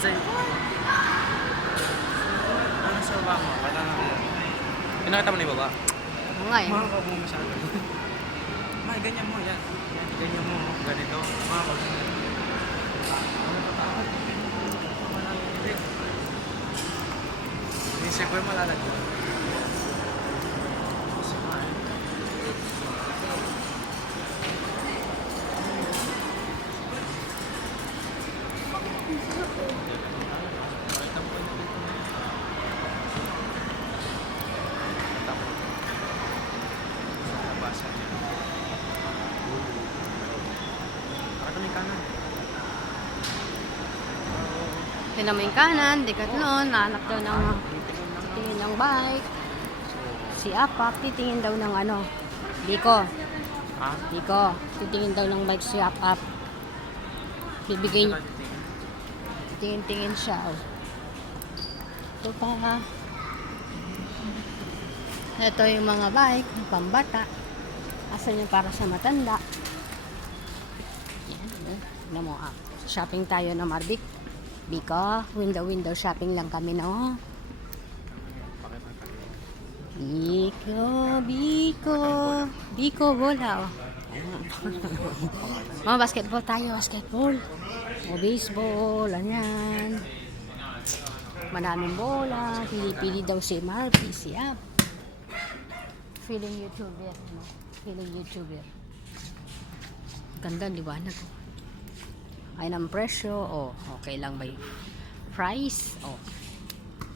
sa'yo. Ano sa baba mo? Bata na kayo. Pinakita mo na yung baba? Oo nga eh. Mahal ka po masyado. May, ganyan mo. Yan. Ganyan mo. Ganito. Mahal ka. Inisip ko yung malalagyan. Tingnan mo yung kanan, Decathlon, nahanap daw ng titingin ng bike. Si Apap, titingin daw ng ano, Biko. Ha? Biko, titingin daw ng bike si Apap. Bibigay niya. Tingin-tingin siya. Oh. Ito pa. Ito yung mga bike, pambata. Asan yung para sa matanda. Yan. Tignan mo, shopping tayo na Marbik. Biko, window shopping lang kami, no? Biko, bola, oh. Mga basketball tayo, basketball. O baseball, anyan. Maraming bola, pili-pili daw si Marby, si Ab. Feeling YouTuber, no? Feeling YouTuber. Ganda, liwanag, oh. Ay ng presyo, oh, okay lang ba yung price? Oh,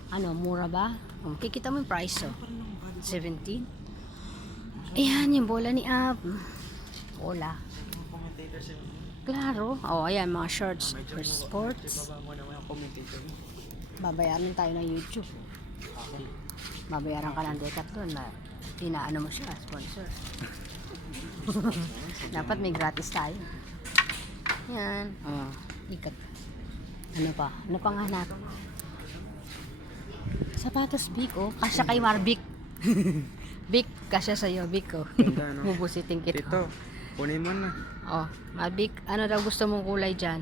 ano, mura ba? Oh, kikita mo yung price, oh, 17. Ayan, yung bola ni Ab. Bola. Klaro. Oh, ayan, mga shorts for sports. Babayaran tayo ng YouTube. Babayaran ka ng Decathlon na inaano mo siya, sponsor. Dapat may gratis tayo. Yan. Oh, ikat. Ano pa? Ano pang hanap? Sapatos Bik, oh. Kasya kay Marbik. Bik, kasya sa'yo, Bik, oh. Mubusiting kita. Dito, kunin mo na. Oh, Marbik, ano daw gusto mong kulay dyan?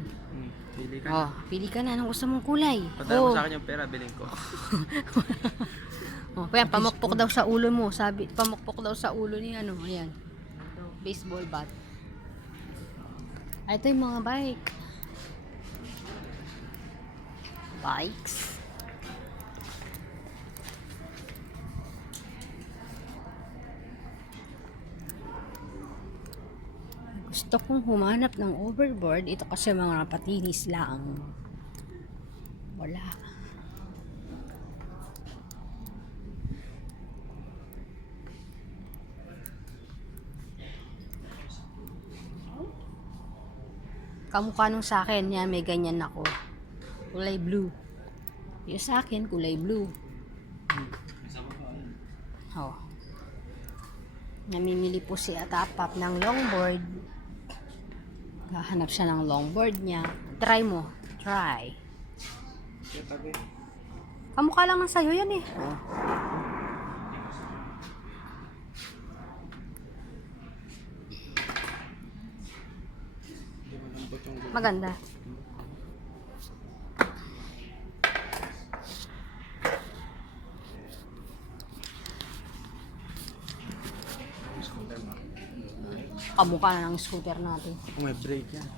Pili ka. Oh, pili ka na. Anong gusto mong kulay? Padala mo sa akin yung pera, bilhin ko. Oh, kaya pamukpok daw sa ulo mo. Sabi, pamukpok daw sa ulo ni ano, ayan. Baseball bat. Ito yung mga bike. Bikes. Gusto kong humanap ng overboard. Ito kasi mga patinis lang. Wala. Kamukha nung sa akin, yan, may ganyan ako. Kulay blue. Yung sa akin, kulay blue. Oh. Namimili po si Atapap ng longboard. Hahanap siya ng longboard niya. Try mo. Try. Kamukha lang ng sa'yo yan eh. Oh. Maganda. Kamukha na ng scooter natin. May brake yan.